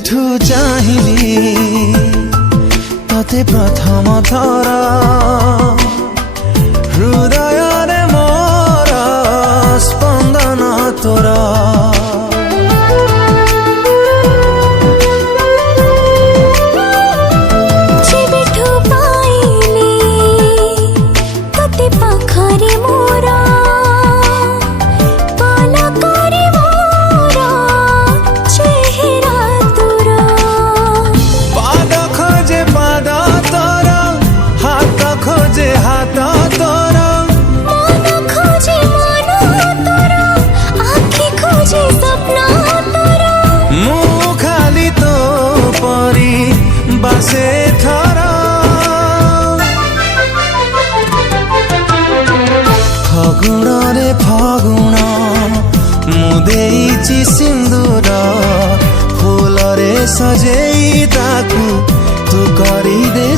ଯେବେଠୁ ଚାହିଁଲି ତତେ ପ୍ରଥମ ଥର ହୃଦୟରେ ମୋର ସ୍ପନ୍ଦନ ତୋର से थारा फगुण रे फगुण मुदेइची सिंदूर फूल रे सजेई ताकू तू करी दे